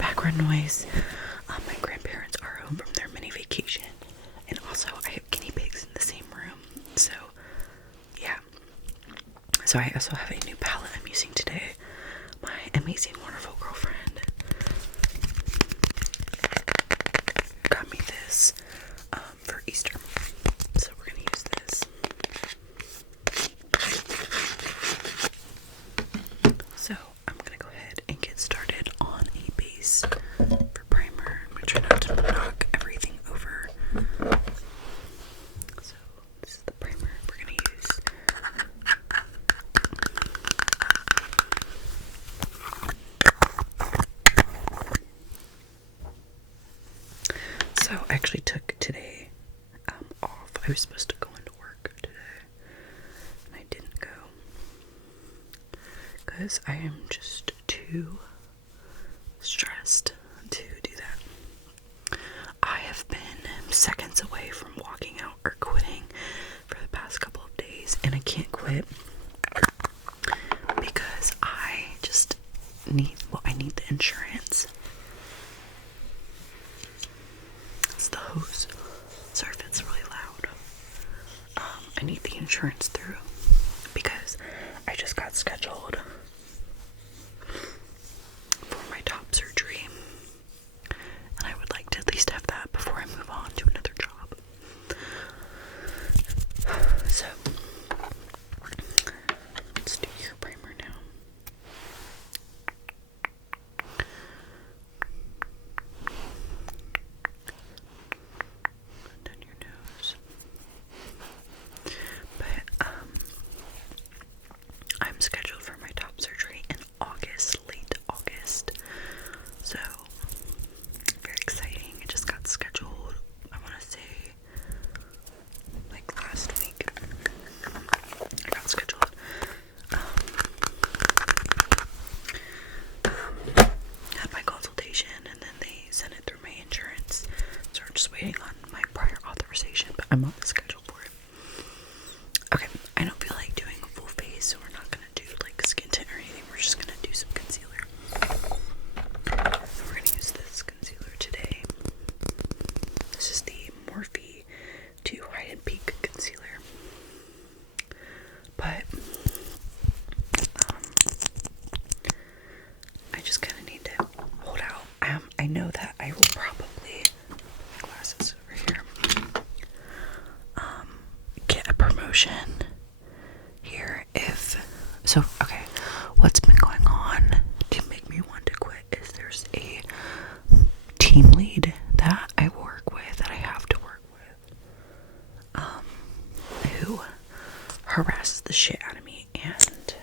background noise. My grandparents are home from their mini vacation, and also I have guinea pigs in the same room, so yeah. So I also have a new palette I'm using today. My amazing, wonderful girlfriend got me this for Easter, so we're gonna use this. So I'm gonna go ahead and get started on a base for primer. I'm gonna try not to knock everything over. So this is the primer we're gonna use. So I actually took today off. I was supposed to go into work today, and I didn't go because I am just too stressed to do that. I have been seconds away from walking out or quitting for the past couple of days, and I can't quit because I just need, well, I need the insurance. It's the hose. Sorry if it's really loud. I need the insurance through because I just got scheduled for my top surgery, and I would like to at least have that before I move on to another job. So let's do your primer now. Down your nose. But I'm scheduled for my top surgery in August, late August. So very exciting. It just got scheduled, I want to say, like last week. I got scheduled. Had my consultation, and then they sent it through my insurance. So I'm just waiting on my prior authorization, but I'm on the schedule for it. Okay, I don't feel like doing a full face, so we're not gonna do like skin tint or anything. We're just gonna do some concealer. So we're gonna use this concealer today. This is the Morphe 2 Hide and Peak concealer. But I just kind of need to hold out. I know that I will probably, my glasses over here, get a promotion here if, so, okay, what's been going on to make me want to quit is there's a team lead that I work with, that I have to work with, who harasses the shit out of me, and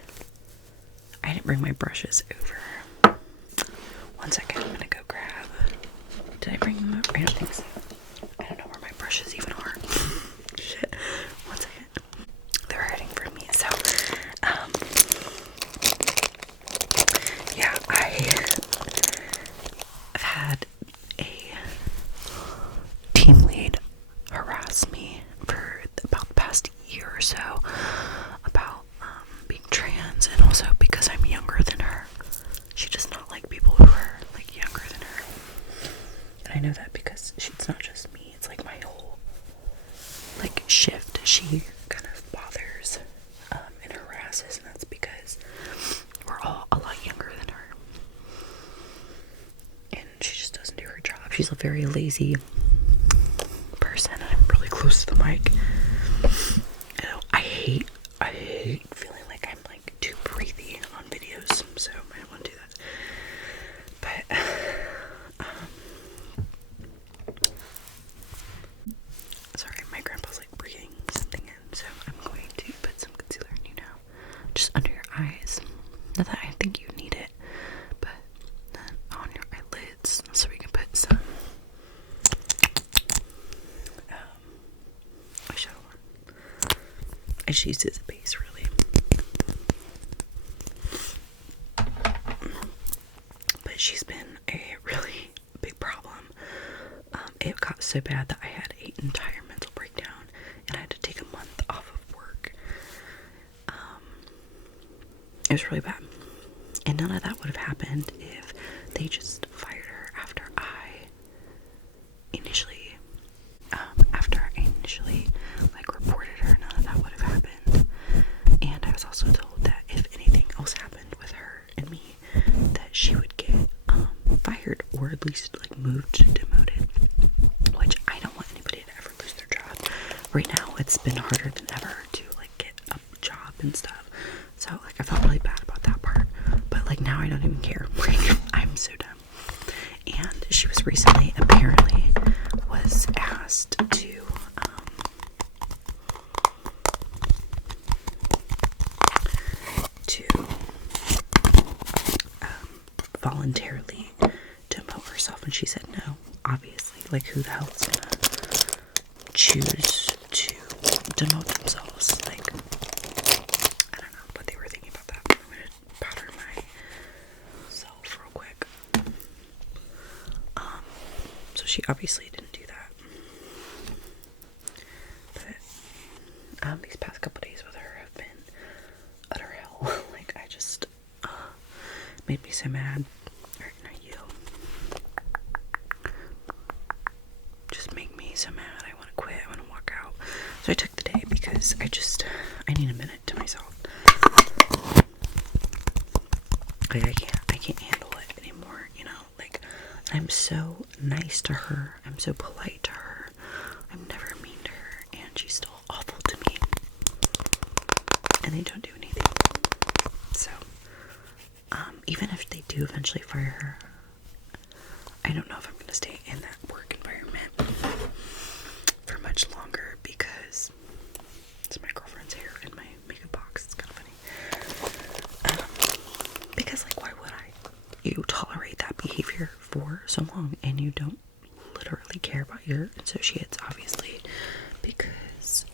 I didn't bring my brushes over. One second, I'm gonna go grab, did I bring them over? I don't think so. I don't know where my brushes even are. Shit. One second. They're hiding from me. So, yeah, I've had a team lead harass me for about the past year or so about being trans, and also because I'm younger than her. She does not like people who are like younger than her. And I know that because it's not just me, it's like my whole like shift. She kind of bothers and harasses, and that's because we're all a lot younger than her. And she just doesn't do her job. She's a very lazy person, and I'm really close to the mic. I hate feeling like I'm like too breathy on videos, so I don't want to do that. But sorry, my grandpa's like breathing something in, so I'm going to put some concealer in you now, just under your eyes. Not that I think you need it, but on your eyelids, so we can put some eyeshadow on. I just use it as a base, really. But she's been a really big problem. It got so bad that I had an entire mental breakdown, and I had to take a month off of work. It was really bad. And none of that would have happened if they just fired her. initially, after I initially, like, reported her, none of that would have happened. And I was also told that if anything else happened with her and me, that she would get fired, or at least, like, moved, demoted, which I don't want anybody to ever lose their job. Right now, it's been harder than ever to, like, get a job and stuff. So, like, I felt really bad about that part. But, like, now I don't even care. I'm so dumb. And she was recently, apparently, was asked to, voluntarily demote herself, and she said no. Obviously, like, who the hell is gonna choose to demote themselves? Like, I don't know what they were thinking about that. I'm gonna powder myself real quick. So she obviously didn't do that. But these past couple days with her have been utter hell. Like, I just made me so mad. Or not you. Just make me so mad. I want to quit. I want to walk out. So I took the day because I need a minute to myself. Like, I can't handle it anymore, you know? Like, I'm so nice to her. I'm so polite to her. I'm never mean to her. And she's still awful to me. And they don't do anything. So, even if they do eventually fire her, I don't know if I'm going to stay in that work environment for much longer, because it's my girlfriend's hair in my makeup box. It's kind of funny. Because, like, why would I? You tolerate that behavior for so long, and you don't literally care about your associates, obviously, because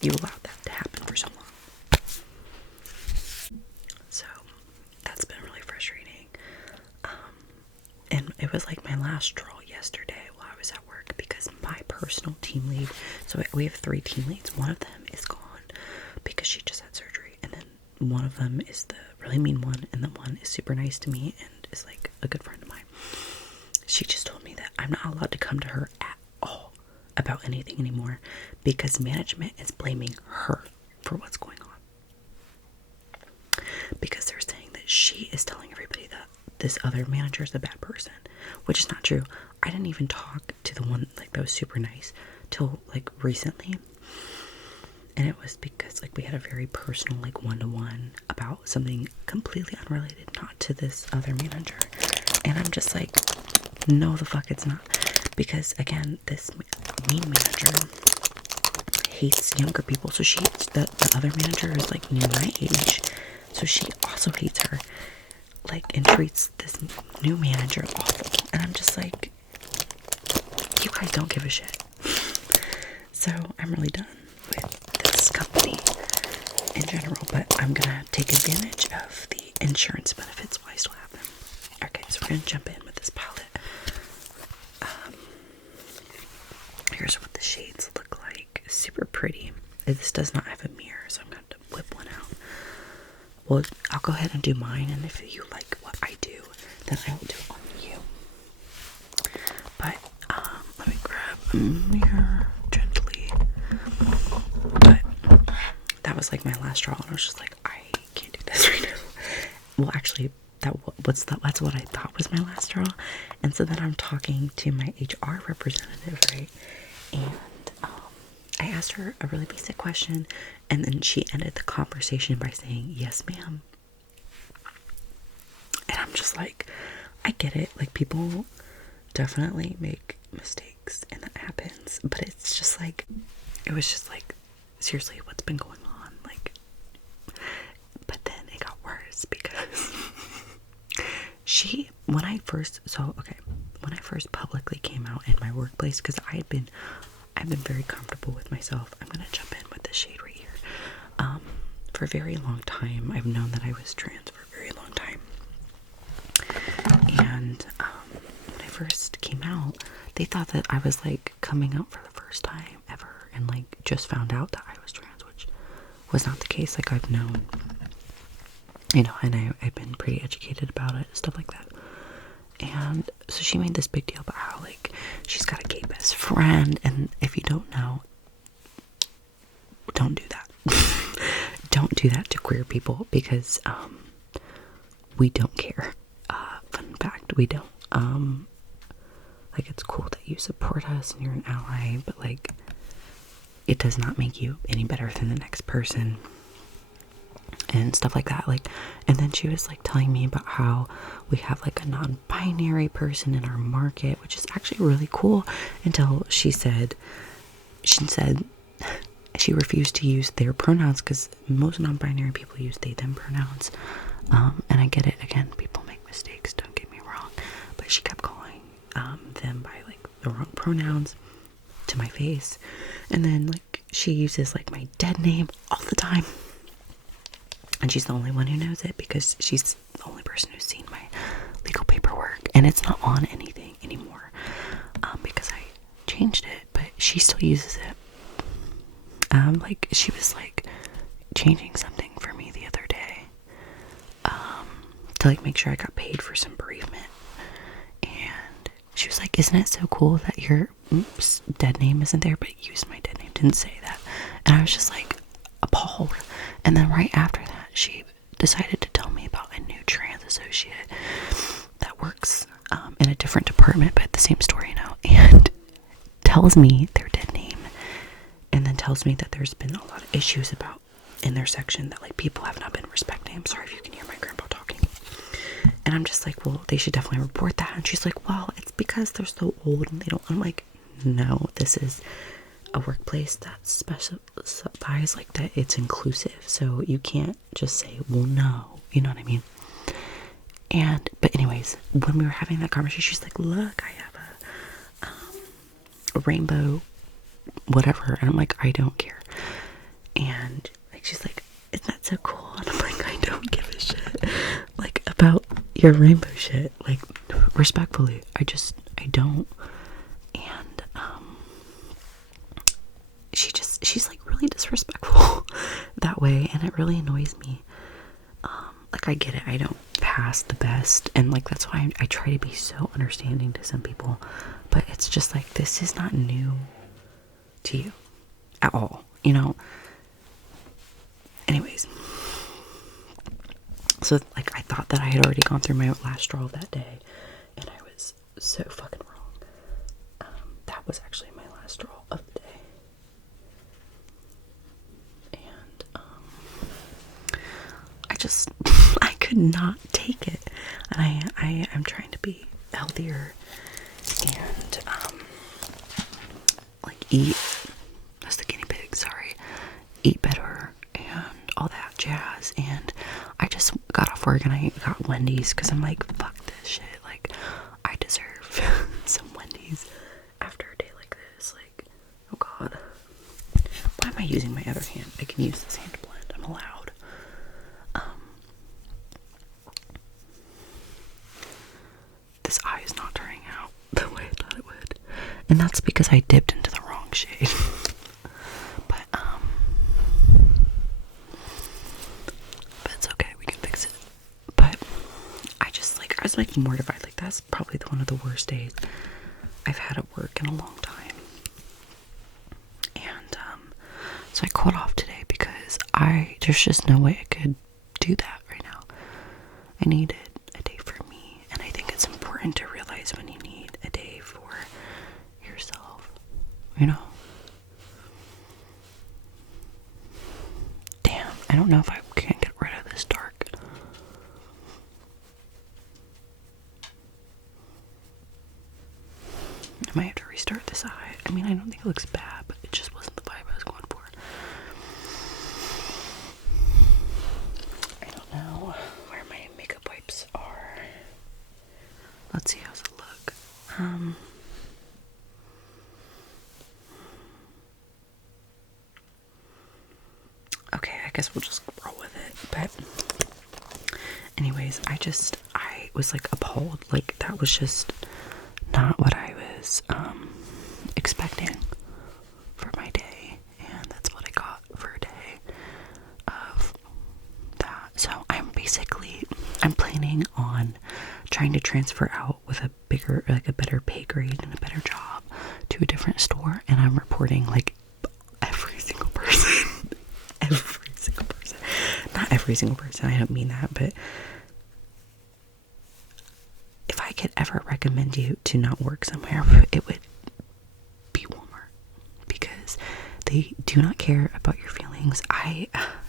you allowed that to happen for so long. So that's been really frustrating. And it was like my last straw yesterday while I was at work, because my personal team lead, so we have 3 team leads. One of them is gone because she just had surgery, and then one of them is the really mean one, and the one is super nice to me and is like a good friend of mine. She just told me that I'm not allowed to come to her at all about anything anymore, because management is blaming her for what's going on. Because they're saying that she is telling everybody that this other manager is a bad person, which is not true. I didn't even talk to the one, like, that was super nice till, like, recently. And it was because, like, we had a very personal, like, one-to-one about something completely unrelated, not to this other manager. And I'm just like, no, the fuck it's not. Because, again, this mean manager hates younger people. So the other manager is, like, near my age. So she also hates her, like, and treats this new manager awful. And I'm just like, you guys don't give a shit. So I'm really done with this company in general, but I'm gonna take advantage of the insurance benefits while I still have them. Okay, so we're gonna jump in with this palette. Here's what the shades look like. Super pretty. This does not have a mirror, so I'm gonna have to whip one out. Well, I'll go ahead and do mine, and if you like what I do, then I will do it on you. But, let me grab a mirror gently. But that was like my last straw, and I was just like, I can't do this right now. Well, actually, that's what I thought was my last straw. And so then I'm talking to my HR representative, right? And I asked her a really basic question, and then she ended the conversation by saying, "Yes, ma'am." And I'm just like, I get it. Like, people definitely make mistakes, and that happens. But it's just like, it was just like, seriously, what's been going on? Like, but then it got worse because when I first publicly came out in my workplace, because I've been very comfortable with myself. I'm gonna jump in with this shade right here. For a very long time, I've known that I was trans for a very long time. And when I first came out, they thought that I was, like, coming out for the first time ever, and, like, just found out that I was trans, which was not the case. Like, I've known, you know, and I've been pretty educated about it, stuff like that. And so she made this big deal about how, like, she's got a gay best friend, and if you don't know, don't do that. Don't do that to queer people, because we don't care. Fun fact, we don't. Like, it's cool that you support us and you're an ally, but, like, it does not make you any better than the next person and stuff like that. Like, and then she was like telling me about how we have like a non-binary person in our market, which is actually really cool, until she said she refused to use their pronouns, because most non-binary people use they them pronouns. And I get it, again, people make mistakes, don't get me wrong, but she kept calling them by like the wrong pronouns to my face. And then like she uses like my dead name all the time, and she's the only one who knows it, because she's the only person who's seen my legal paperwork, and it's not on anything anymore, because I changed it, but she still uses it. Like, she was like changing something for me the other day, to like make sure I got paid for some bereavement, and she was like, isn't it so cool that your dead name isn't there, but you used my dead name, didn't say that. And I was just like appalled. And then right after that, she decided to tell me about a new trans associate that works in a different department, but the same store, you know, and tells me their dead name, and then tells me that there's been a lot of issues about in their section that like people have not been respecting. I'm sorry if you can hear my grandpa talking. And I'm just like, well, they should definitely report that. And she's like, well, it's because they're so old and they don't. I'm like, no, this is a workplace that specifies like that it's inclusive, so you can't just say, well, no, you know what I mean? And but anyways, when we were having that conversation, she's like, look, I have a rainbow whatever, and I'm like, I don't care. And like, she's like, isn't that so cool? And I'm like, I don't give a shit like about your rainbow shit, like, respectfully, I don't. And she's like really disrespectful that way, and it really annoys me. Like, I get it, I don't pass the best, and like that's why I try to be so understanding to some people, but it's just like, this is not new to you at all, you know. Anyways, so like I thought that I had already gone through my last straw of that day, and I was so fucking wrong. That was actually my last straw of the day. I could not take it, and I am trying to be healthier and like eat, that's the guinea pig, sorry, eat better and all that jazz. And I just got off work and I got Wendy's, because I'm like, fuck this shit, like I deserve some Wendy's after a day like this. Like, oh god, why am I using my other hand? I can use this hand to blend, I'm allowed. This eye is not turning out the way I thought it would, and that's because I dipped into the wrong shade. but it's okay, we can fix it. But I was like mortified, like that's probably one of the worst days I've had at work in a long time. And so I called off today because there's just no way I could do that right now. I needed a day for me, and I think it's important to realize when you need a day for yourself, you know. Damn, I don't know if I can get rid of this dark. I might have to restart this eye. I mean, I don't think it looks bad, but it just wasn't the vibe I was going for. I don't know where my makeup wipes are. Let's see, how's it look? Okay, I guess we'll just roll with it. But anyways, I was like appalled. Like, that was just not what I was expecting for my day, and that's what I got for a day of that. So I'm planning on trying to transfer out with a bigger, like a better pay grade and a better job to a different store, and I'm reporting like every single person. Every single person. Not every single person, I don't mean that, but if I could ever recommend you to not work somewhere, it would be Walmart, because they do not care about your feelings.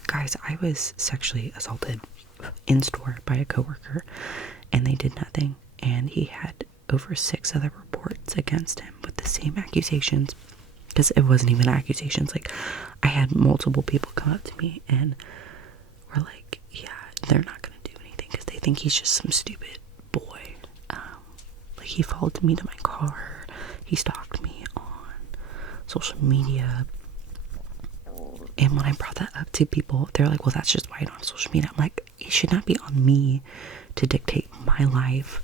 Guys, I was sexually assaulted in store by a coworker, and they did nothing, and he had over 6 other reports against him with the same accusations, because it wasn't even accusations. Like, I had multiple people come up to me and were like, yeah, they're not gonna do anything because they think he's just some stupid boy. Like, he followed me to my car, he stalked me on social media, and when I brought that up to people, they're like, well, that's just why I don't have social media. I'm like, it should not be on me to dictate my life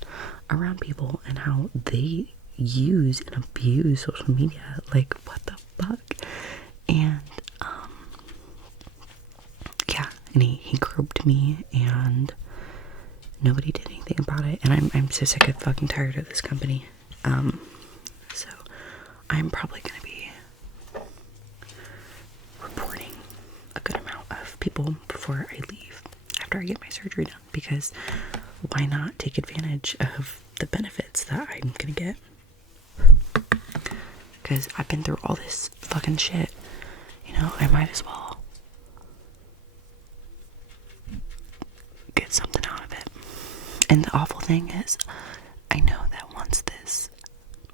around people and how they use and abuse social media. Like, what the fuck? And yeah, and he groped me, and nobody did anything about it. And I'm so sick of fucking tired of this company. So I'm probably gonna be reporting a good amount of people before I leave, after I get my surgery done, because why not take advantage of the benefits that I'm gonna get? Because I've been through all this fucking shit, you know, I might as well get something out of it. And the awful thing is, I know that once this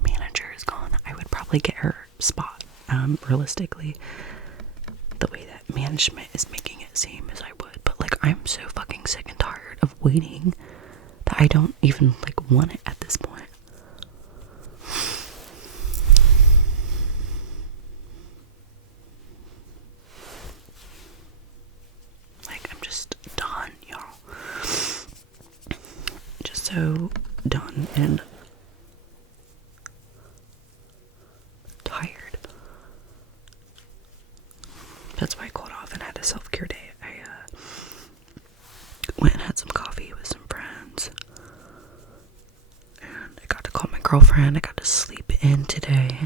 manager is gone, I would probably get her spot. Realistically, the way that management is making it seem as I would, but like, I'm so fucking sick and tired of waiting that I don't even like want it at this point. Like, I'm just done, y'all. Just so done and tired. That's why I called off and had a self-care day. I went and had some coffee with some friends, and I got to call my girlfriend. I got to sleep in today.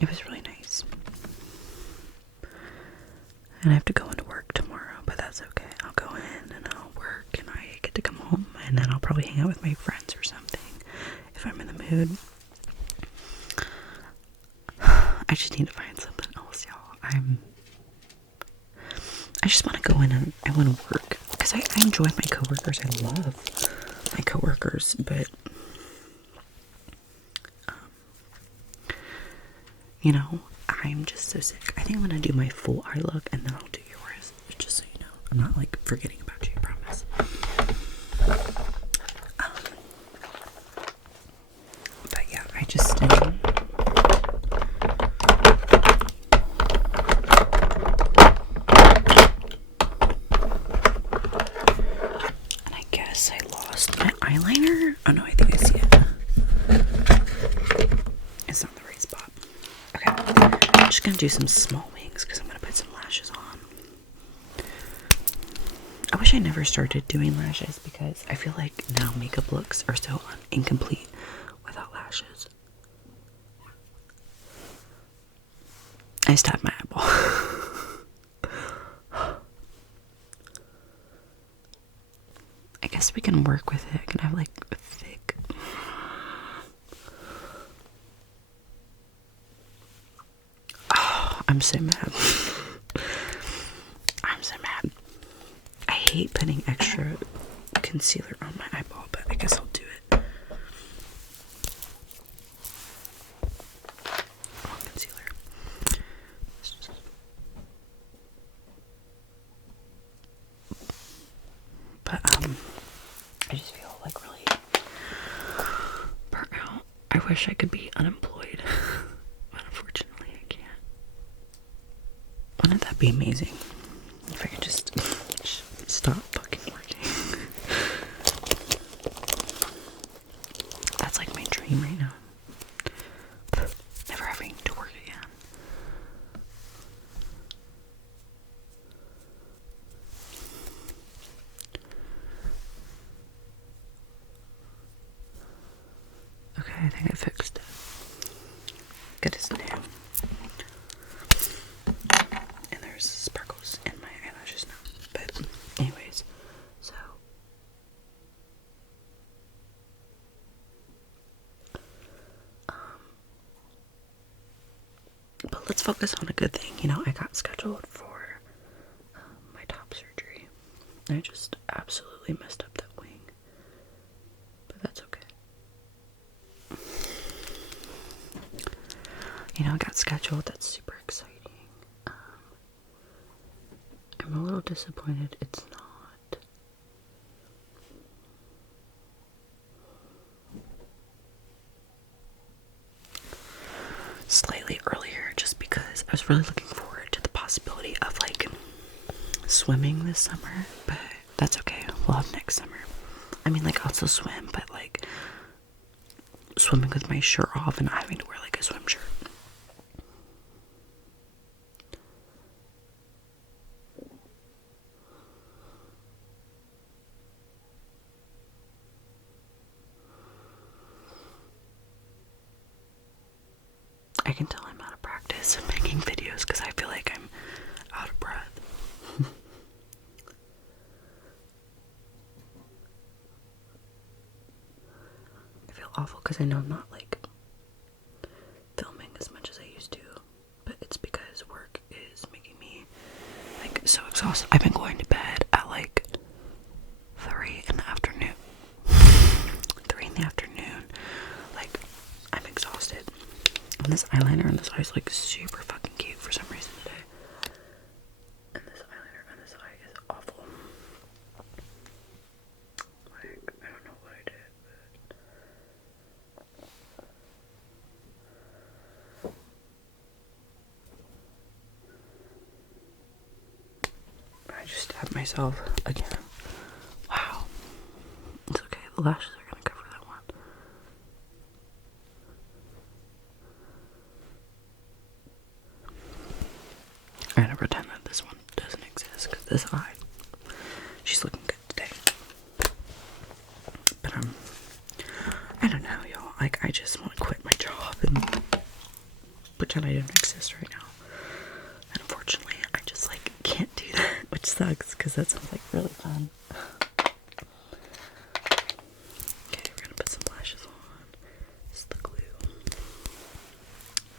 It was really nice. And I have to go into work tomorrow, but that's okay. I'll go in and I'll work, and I get to come home, and then I'll probably hang out with my friends or something if I'm in the mood. I just need to find something else, y'all. I just want to go in and I want to work, because I enjoy my coworkers. I love my coworkers, but you know, I'm just so sick. I think I'm gonna do my full eye look, and then I'll do yours, just so you know. I'm not like forgetting about you, I promise. But yeah, I just and I guess I lost my eyeliner. Oh no, I think I see it. It's not the right spot. Okay, I'm just gonna do some small wings because I'm gonna put some lashes on. I wish I never started doing lashes, because I feel like now makeup looks are so incomplete without lashes. I stabbed my eyeball. I guess we can work with it. I can have like a thick. Oh, I'm so mad. I'm so mad. I hate putting extra concealer on my eyeball, but I guess I'll do it. Wrong concealer. But I just feel like really burnt out. I wish I could be unemployed, but unfortunately I can't. Wouldn't that be amazing if I could just stop fucking working? That's like my dream right now. Never having to work again. okay. I think I fixed it. Good as new. And there's sparkles in my eyelashes now. But anyways, so but let's focus on a good thing. You know, I got scheduled for my top surgery. I just absolutely messed up that wing. But that's okay. You know, I got scheduled. That's super exciting. I'm a little disappointed it's not. Slightly earlier, just because I was really looking forward to the possibility of like swimming this summer, but that's okay. We'll have next summer. I mean, like, I'll still swim, but like swimming with my shirt off and not having to wear like a swim shirt. I can tell I'm out of practice making videos because I feel like I'm out of breath. I feel awful because I know I'm not like filming as much as I used to, but it's because work is making me like so exhausted. I've been going to bed at like 3 in the afternoon. 3 in the afternoon. Like, I'm exhausted. And this eyeliner on this eye is like super fucking cute for some reason today. And this eyeliner on this eye is awful. Like, I don't know what I did, but I just stabbed myself again. Wow. It's okay, the lashes are gonna cover that one. I'm gonna pretend that this one doesn't exist because this eye, she's looking good today. But I don't know, y'all. Like, I just want to quit my job and pretend I don't exist right now. And unfortunately, I just like can't do that, which sucks because that sounds like really fun. Okay, we're gonna put some lashes on. This is the glue.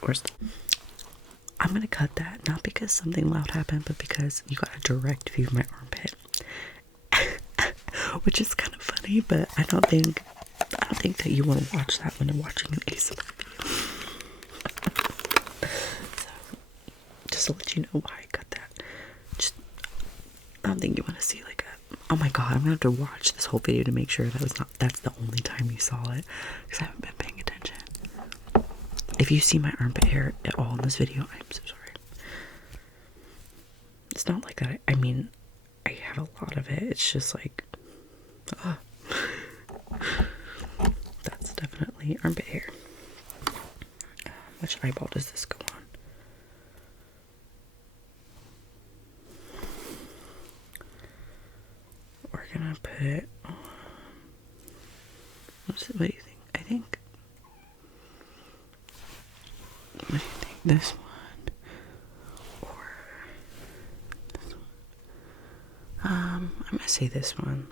Where's the... I'm gonna cut that, not because something loud happened, but because you got a direct view of my armpit. Which is kind of funny, but I don't think that you want to watch that when you're watching an ASMR video. So, just to let you know why I cut that. I don't think you want to see like a... Oh my god, I'm gonna have to watch this whole video to make sure that's the only time you saw it, because I haven't been paying attention. If you see my armpit hair at all in this video, I'm so sorry. It's not like that. I mean, I have a lot of it. It's just like, that's definitely armpit hair. Which eyeball does this go on? We're gonna put on... What do you think? I think... What do you think? This one? Or this one? I'm gonna say this one.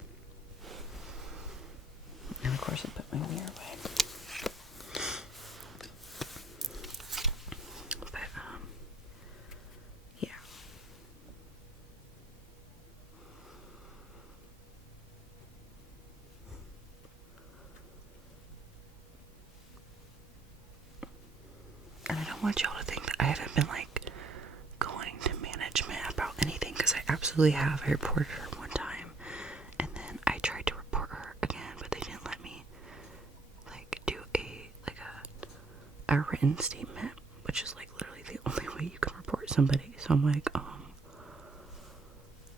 And of course I put my mirror away. But, yeah. And I don't want y'all to think that I haven't been like going to management about anything, because I absolutely have. I reported her one time, and then I tried to report her again, but they didn't let me like do a written statement, which is like literally the only way you can report somebody. So I'm like,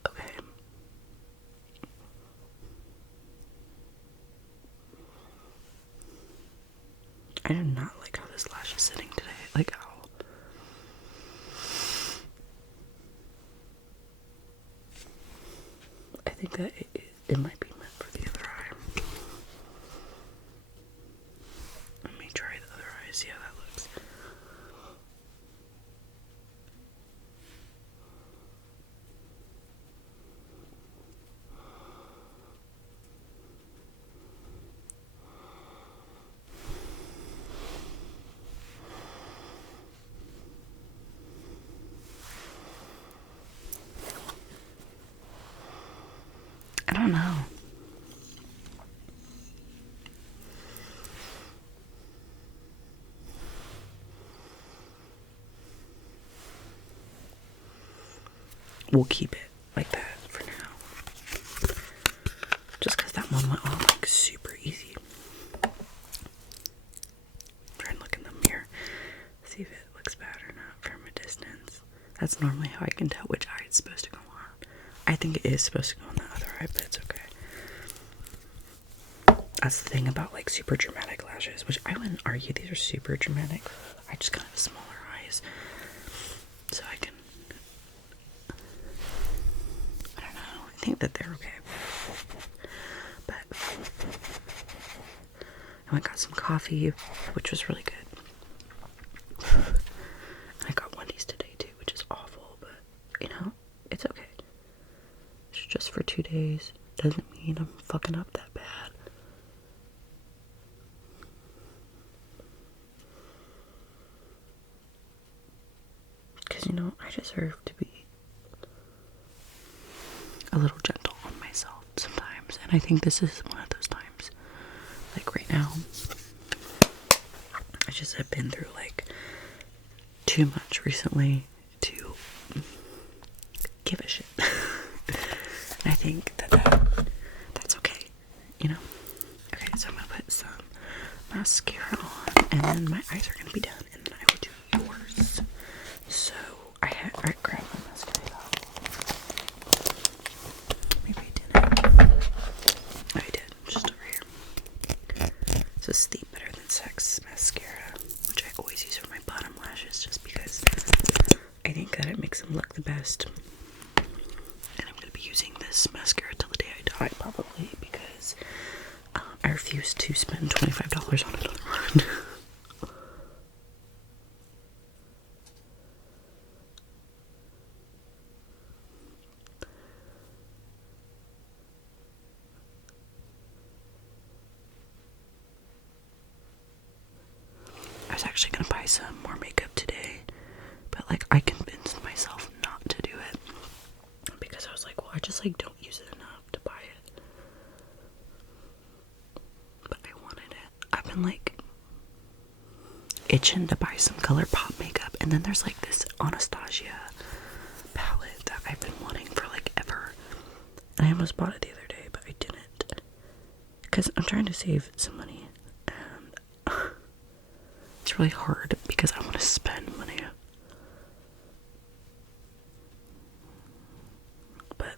okay. I do not like how this lash is sitting today. Like how... I think that it might be meant for the other eye. we'll keep it like that for now. Just because that one went off like super easy. Try and look in the mirror, see if it looks bad or not from a distance. That's normally how I can tell which eye it's supposed to go on. I think it is supposed to go on the other eye, but it's okay. That's the thing about like super dramatic lashes, which I wouldn't argue these are super dramatic. I just kind of have smaller eyes, so I can, I don't know, I think that they're okay. But I went and got some coffee, which was really good. And I got Wendy's today too, which is awful, but you know, it's okay. It's just for 2 days. Doesn't mean I'm fucking up that bad. Because, you know, I deserve to be a little gentle on myself sometimes. And I think this is one of those times. Like right now, I just have been through like too much recently to give a shit. And I think that's okay, you know? Okay, so I'm gonna put some mascara on, and then my eyes are gonna be done, and then I will do yours. So I grabbed my mascara. Maybe I didn't. Oh, I did, just over here. So it's the Better Than Sex mascara, which I always use for my bottom lashes, just because I think that it makes them look the best. And I'm gonna be using this mascara till the day I die, probably, because I refuse to spend $25 on it on a run. I was actually gonna buy some more makeup today, but like I convinced myself not to do it because I was like, well, I just like don't use it enough to buy it. But I wanted it. I've been like itching to buy some ColourPop makeup, and then there's like this Anastasia palette that I've been wanting for like ever, and I almost bought it the other day, but I didn't because I'm trying to save some money, and it's really hard because I want to spend money, but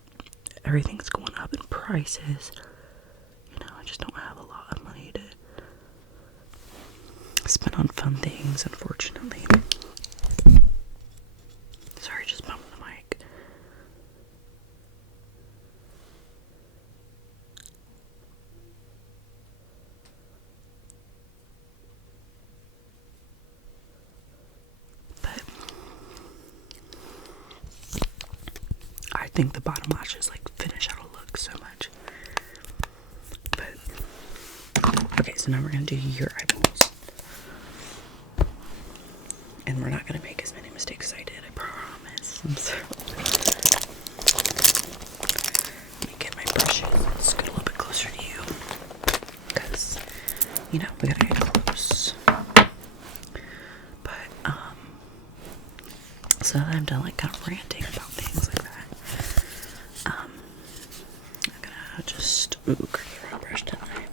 everything's going up in prices. You know, I just don't have a lot of money to spend on fun things, unfortunately. Sorry, just bumping the mic. But I think the bottom lashes like finish out a look so much. But okay, so now we're gonna do your eyeballs. And we're not gonna make as many mistakes as I did, I promise. So let me get my brushes. Let's get a little bit closer to you, because you know we gotta get close. But so that I'm done like kind of ranting about things like that, I'm gonna just grab the wrong brush tonight.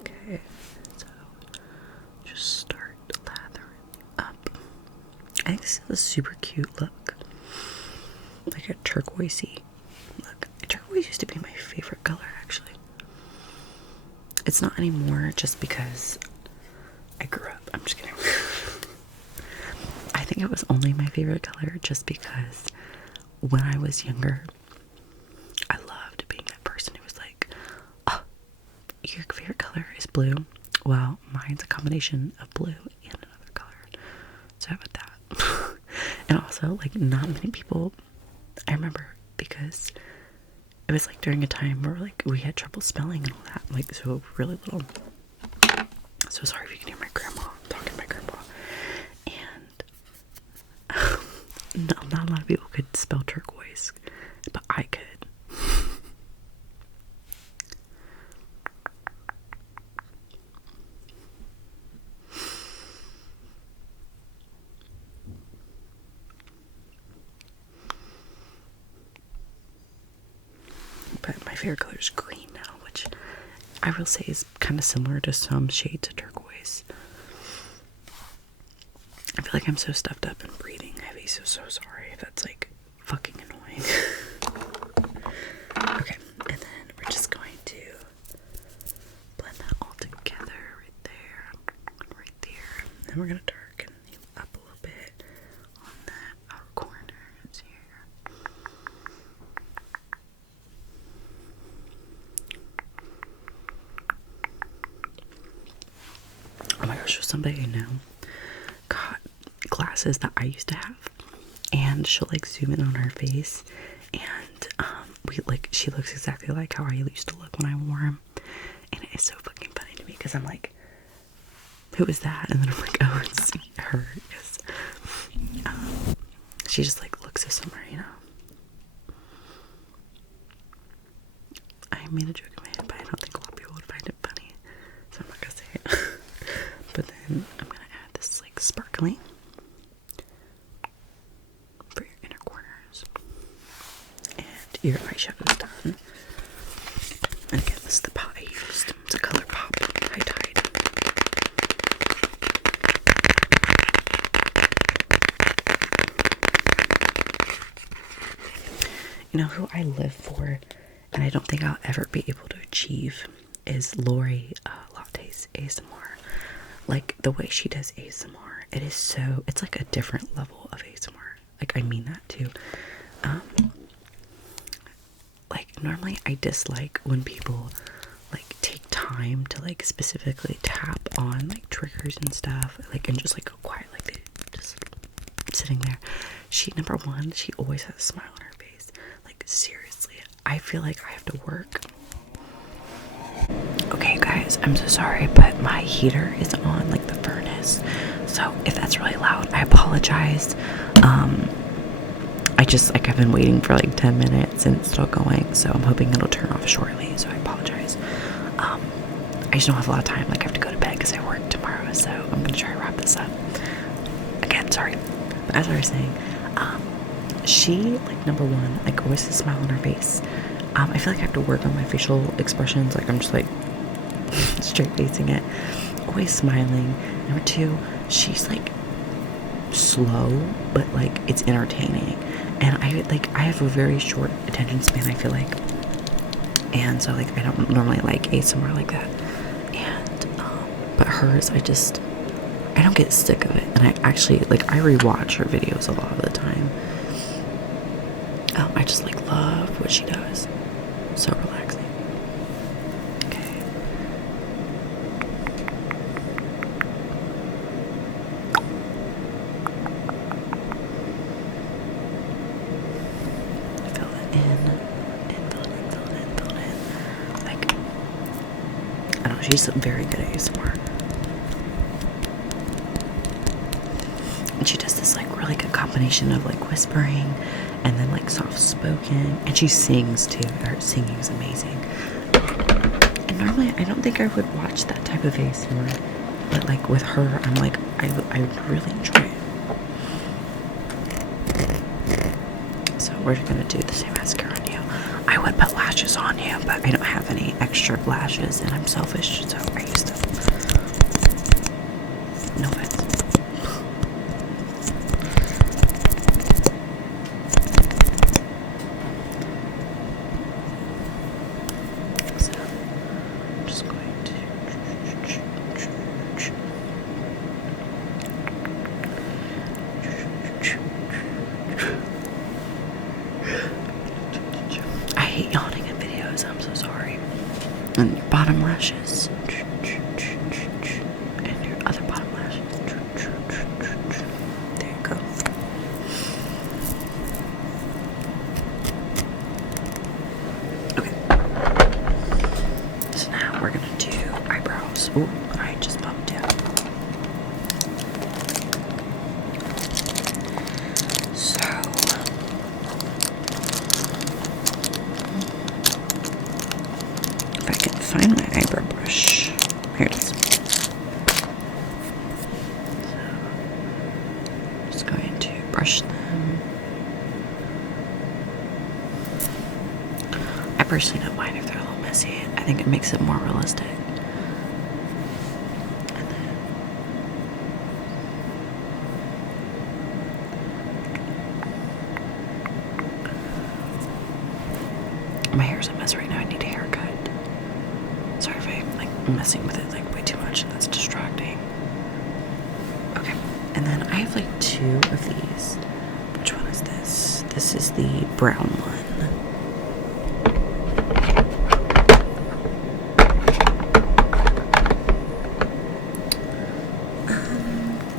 Okay, so just start lathering up. I think this is a super cute look, like a turquoisey look. Turquoise used to be my favorite color, actually. It's not anymore, just because I grew up. I'm just kidding. I think it was only my favorite color just because when I was younger, I loved being that person who was like, oh, your favorite color is blue? Well, mine's a combination of blue and another color. So how about that? And also, like, not many people, I remember, because it was like during a time where like we had trouble spelling and all that, like, so really little. So sorry if you can hear my grandma talking to my grandpa. And not a lot of people could spell turquoise, but I could. but my favorite color is green now, which I will say is kind of similar to some shades of turquoise. I feel like I'm so stuffed up and breathing heavy, so sorry if that's like fucking annoying. Okay, and then we're just going to blend that all together right there. Then we're gonna darken you up a little bit on that outer corners here. Oh my gosh, somebody I know got glasses that I used to have, and she'll like zoom in on her face, and she looks exactly like how I used to look when I wore them, and it's so fucking funny to me because I'm like, who is that? And then I'm like, oh, it's her. Yes. She just like looks so similar, you know. I made a joke in my head, but I don't think a lot of people would find it funny, so I'm not gonna say it. But then I'm gonna add this like sparkling for your inner corners, and your eyeshadow's done. And again, this is the pot I used. It's a Color Pop High Tide. You know who I live for, and I don't think I'll ever be able to achieve, is Lori Latte's ASMR. Like, the way she does ASMR, it's like a different level of ASMR. Like, I mean that too. Like, normally I dislike when people like take time to like specifically tap on like triggers and stuff, like, and just like go quiet, like they just sitting there. Number one, she always has a smile on her face. Like, seriously, I feel like I have to work. Okay guys, I'm so sorry, but my heater is on, like the furnace, so if that's really loud, I apologize. I've been waiting for like 10 minutes and it's still going, so I'm hoping it'll turn off shortly, so I apologize. I just don't have a lot of time, like I have to go to bed because I work tomorrow, so I'm gonna try to wrap this up. Again, sorry. But as I was saying, she, like, number one, like, always has a smile on her face. I feel like I have to work on my facial expressions, like I'm just like straight facing it, always smiling. Number two, she's like slow, but like it's entertaining, and I have a very short attention span, I feel like, and so like I don't normally like ASMR like that, and but hers, I don't get sick of it, and I actually like I rewatch her videos a lot of the time. I just like love what she does. So relaxing. Okay. Fill it in, fill it in. Like, I don't know, she's very good at ASMR. And she does this like really good combination of like whispering and then like soft spoken, and she sings too. Her singing is amazing. And normally I don't think I would watch that type of ASMR, but like with her, I'm like, I really enjoy it. So we're gonna do the same mascara on you. I would put lashes on you, but I don't have any extra lashes, and I'm selfish, so I use them. No offense. I hate yawning in videos, I'm so sorry. And your bottom lashes. And your other bottom lashes. There you go. Okay. So now we're gonna do eyebrows. Ooh, I just bumped it. Find my eyebrow brush. Here it is. So, just going to brush them. I personally don't mind if they're a little messy. I think it makes it more realistic. And then my hair's a mess right now. I need a haircut. Sorry if I'm like messing with it like way too much and that's distracting. Okay, and then I have like 2 of these. Which one is this? This is the brown one.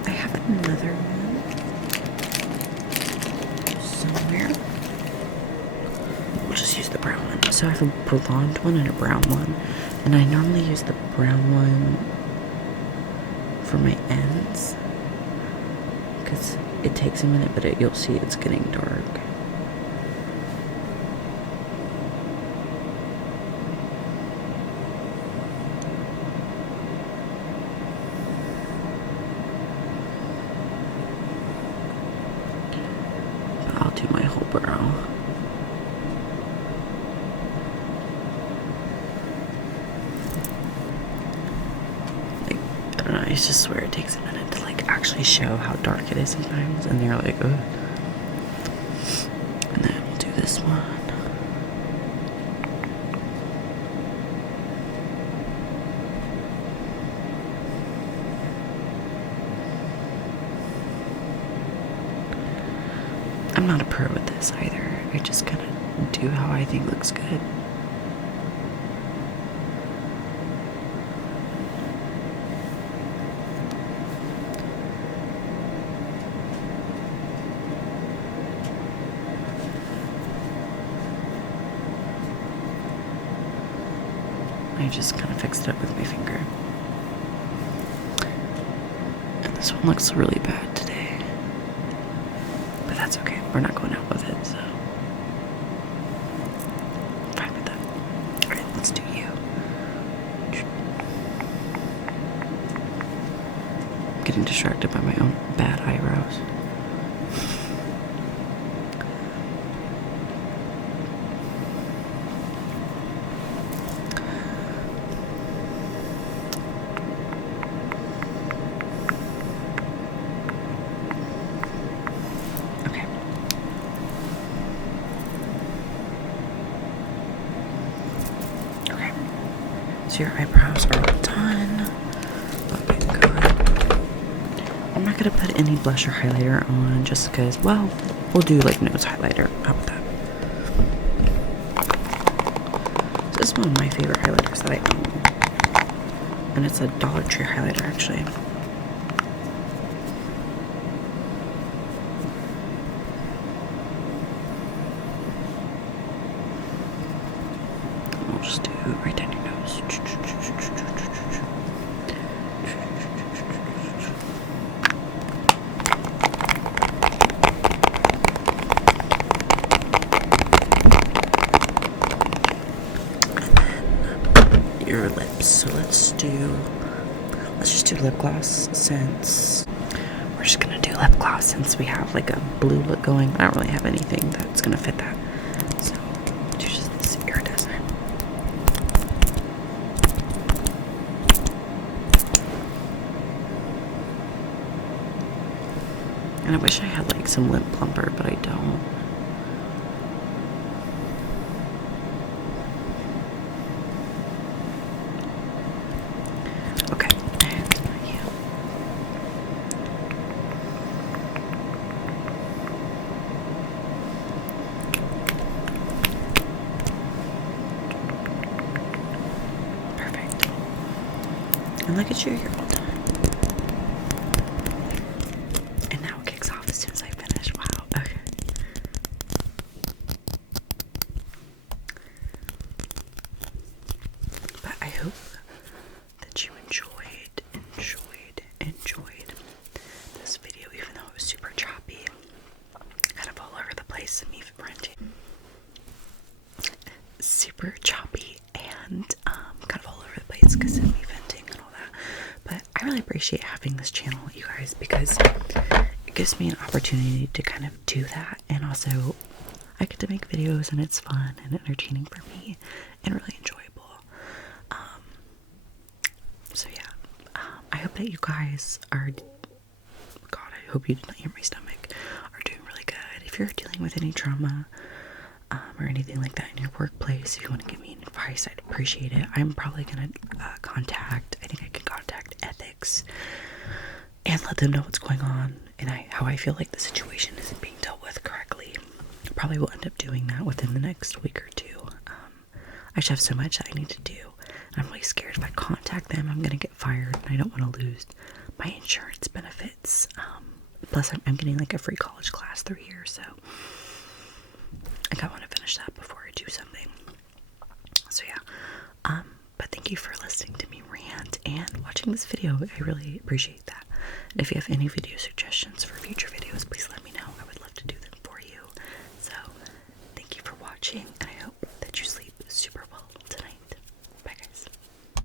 I have another one somewhere. We'll just use the brown one. So I have a blonde one and a brown one. And I normally use the brown one for my ends. Because it takes a minute, but you'll see it's getting dark. But I'll do my whole brow. Like, I don't know, I just swear it takes a minute to like actually show how dark it is sometimes, and they're like, ugh. And then we'll do this one. I'm not a pro with this either. I just kind of do how I think looks good. I just kind of fixed it up with my finger. And this one looks really bad today. But that's okay. We're not going out with it, so I'm fine with that. Alright, let's do you. I'm getting distracted by my own bad eyebrows. So your eyebrows are all done. Okay, good. I'm not gonna put any blush or highlighter on just because, well, we'll do like nose highlighter. How about that? So this is one of my favorite highlighters that I own. And it's a Dollar Tree highlighter actually. We'll just do right down your nose. Your lips. So let's just do lip gloss since we're just gonna do lip gloss since we have like a blue look going. I don't really have anything that's gonna fit that. So do just this iridescent. And I wish I had like some lip plumper, but I don't. Okay, and you. Perfect. And look at you, you're all done. And now it kicks off as soon as I finish. Wow, okay. But I hope that you enjoyed this video, even though it was super choppy, kind of all over the place, and me ranting. Super choppy and kind of all over the place because of me venting and all that. But I really appreciate having this channel, you guys, because it gives me an opportunity to kind of do that, and also I get to make videos and it's fun and entertaining for me and really enjoyable. So yeah, I hope that you guys are, God, I hope you did not hear my stomach, are doing really good. If you're dealing with any trauma, or anything like that in your workplace, if you want to give me any advice, I'd appreciate it. I'm probably gonna I think I can contact ethics and let them know what's going on and how I feel like the situation isn't being dealt with correctly. I probably will end up doing that within the next week or two. I just have so much that I need to do, and I'm really scared if I contact them, I'm gonna get fired, and I don't want to lose my insurance benefits. Plus, I'm getting like a free college class through here, so I think I want to finish that before I do something. So yeah, but thank you for listening to me rant and watching this video. I really appreciate that. If you have any video suggestions for